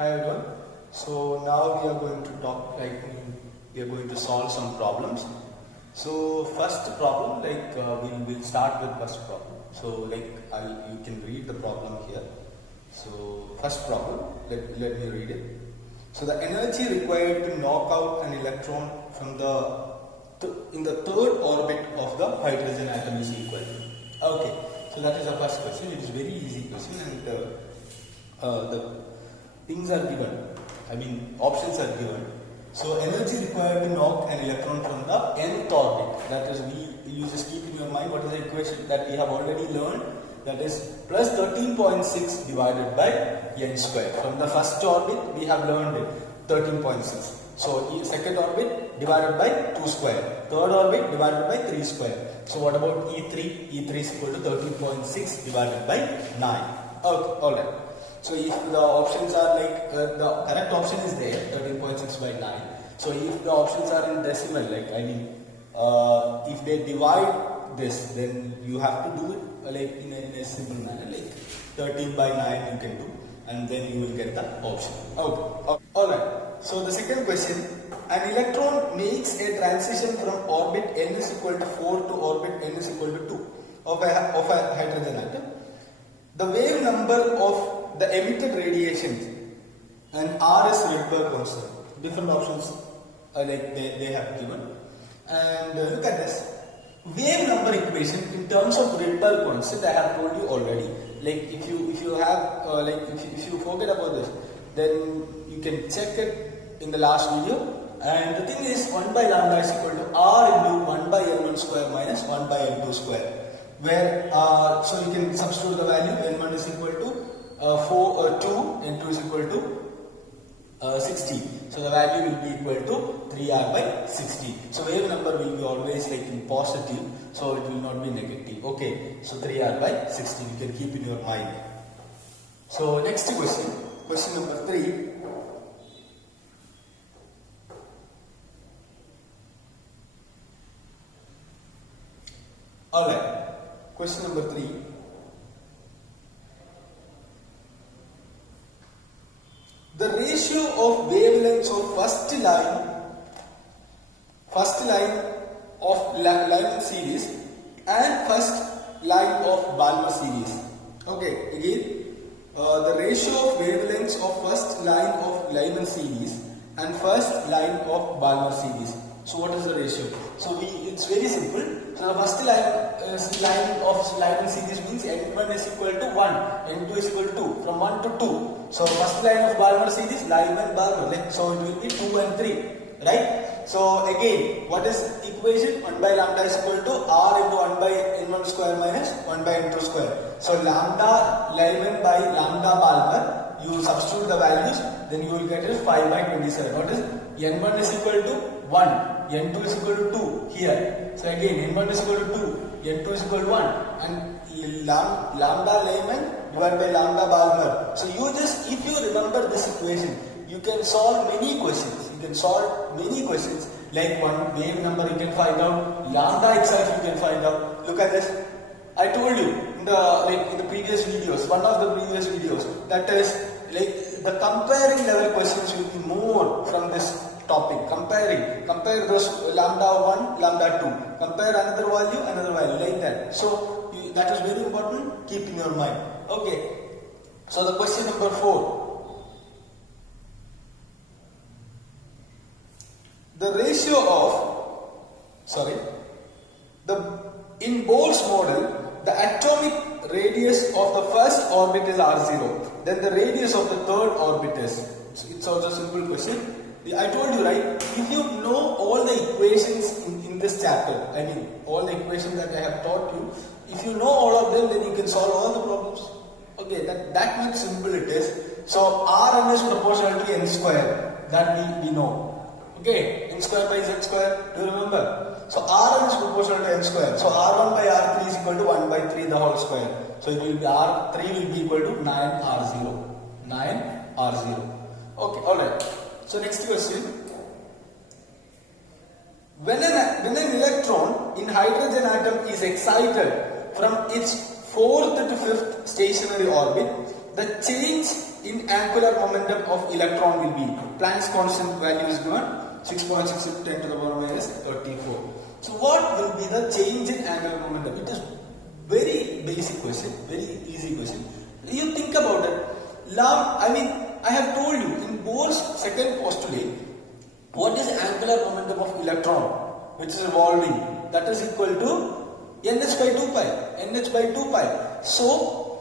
Hi everyone. So now we are going to talk we are going to solve some problems. So first problem we'll start with first problem. So you can read the problem here. So first problem, let me read it. So the energy required to knock out an electron from in the third orbit of the hydrogen atom is equal to. Okay. So that is the first question. It is very easy question and the things are given. Options are given. So energy required to knock an electron from the nth orbit. That is, you just keep in your mind what is the equation that we have already learned. That is plus 13.6 divided by n square. From the first orbit we have learned it 13.6. So second orbit divided by 2 square. Third orbit divided by 3 square. So what about E3? E3 is equal to 13.6 divided by 9. Okay, alright. So if the options are the correct option is there, 13.6 by 9. So if the options are in decimal, if they divide this, then you have to do it in a simple manner, 13 by 9 you can do, and then you will get the option. Okay. Alright. So the second question, an electron makes a transition from orbit n is equal to 4 to orbit n is equal to 2 of a hydrogen atom. The wave number of the emitted radiations and R is Rydberg constant. Different options they have given. And look at this. Wave number equation in terms of Rydberg constant I have told you already. If you forget about this, then you can check it in the last video. And the thing is 1 by lambda is equal to R into 1 by n1 square minus 1 by n2 square. Where so you can substitute the value. N1 is equal to 2, N2 is equal to 16. So the value will be equal to 3R by 16. So wave number will be always in positive, so it will not be negative. Okay, so 3R by 16 you can keep in your mind. So next question number 3. Alright, question number 3. The ratio of wavelengths of first line of Lyman series and first line of Balmer series. Okay, again, the ratio of wavelengths of first line of Lyman series and first line of Balmer series. So what is the ratio? So it's very simple. So the first line of Lyman series means n1 is equal to 1, n2 is equal to 2, from 1 to 2. So first line of Balmer series, Lyman, Balmer. So it will be 2 and 3, right? So again, what is equation? 1 by lambda is equal to R into 1 by n1 square minus 1 by n2 square. So lambda Lyman by lambda Balmer, you substitute the values, then you will get it 5 by 27. What is n1 is equal to 1, n2 is equal to 2 here. So again, n1 is equal to 2, n2 is equal to 1, and lambda Lyman divided by lambda Balmer. So if you remember this equation, you can solve many questions. You can solve many questions like one wave number you can find out, lambda itself you can find out. Look at this. I told you in the previous videos, one of the previous videos, that is the comparing level questions will be more from this topic. Compare those lambda 1, lambda 2. Compare another value like that. So that is very important. Keep in your mind. Okay. So the question number 4. The ratio of in Bohr's model, the atomic radius of the first orbit is R0. Then the radius of the third orbit is. It's also a simple question. I told you, right? If you know all the equations in this chapter, all the equations that I have taught you, if you know all of them, then you can solve all the problems. Okay, that much simple it is. So Rn is proportional to n square. That we know. Okay, n square by z square. Do you remember? So Rn is proportional to n square. So R1 by R3 is equal to 1 by 3 the whole square. So it will be R3 will be equal to 9R0. 9R0. Okay, alright. So next question. When an electron in hydrogen atom is excited from its 4th to 5th stationary orbit, the change in angular momentum of electron will be equal. Planck's constant value is given 6.6 into 10 to the power minus 34. So what will be the change in angular momentum? It is very basic question, very easy question. You think about it. I have told you in Bohr's second postulate, what is angular momentum of electron which is revolving? That is equal to nh by 2 pi. nh by 2 pi. So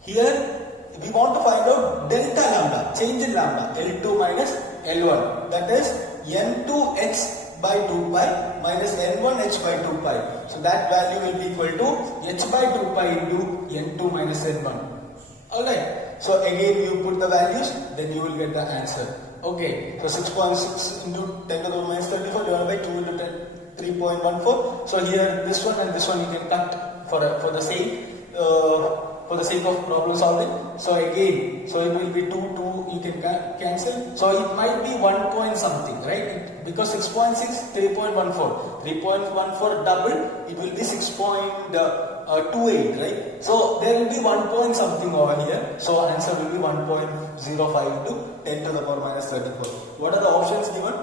here we want to find out delta lambda, change in lambda, L2 minus L1. That is n2h by 2 pi minus n1h by 2 pi. So that value will be equal to h by 2 pi into n2 minus n1. Alright. So again you put the values, then you will get the answer. Okay. So 6.6 into 10 to the power minus 34 divided by 2 into 3.14. So here this one and this one you can cut for the sake of problem solving. So again, so it will be 2 you can cancel. So it might be 1 point something, right? Because 6.6 3.14 double, it will be 6.28, right? So there will be 1 point something over here. So answer will be 1.05 to 10 to the power minus 34. What are the options given?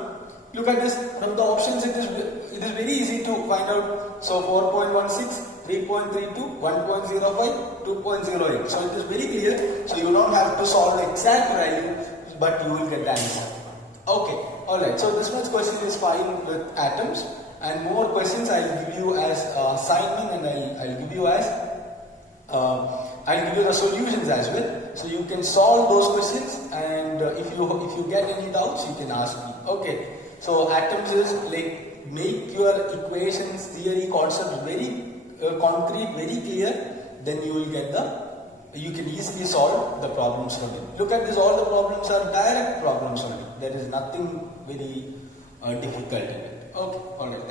Look at this. From the options, it is very easy to find out. So 4.16, 3.32, 1.05, 2.08. So it is very clear. So you don't have to solve the exact value, but you will get the answer. Okay. Alright. So this much question is fine with atoms, and more questions I will give you as assignment, and I'll give you as I'll give you the solutions as well. So you can solve those questions, and if you get any doubts, you can ask me. Okay. So atoms is like make your equations, theory, concepts very concrete, very clear. Then you can easily solve the problems from it. Look at this, all the problems are direct problems only. There is nothing very difficult in it. Okay, alright.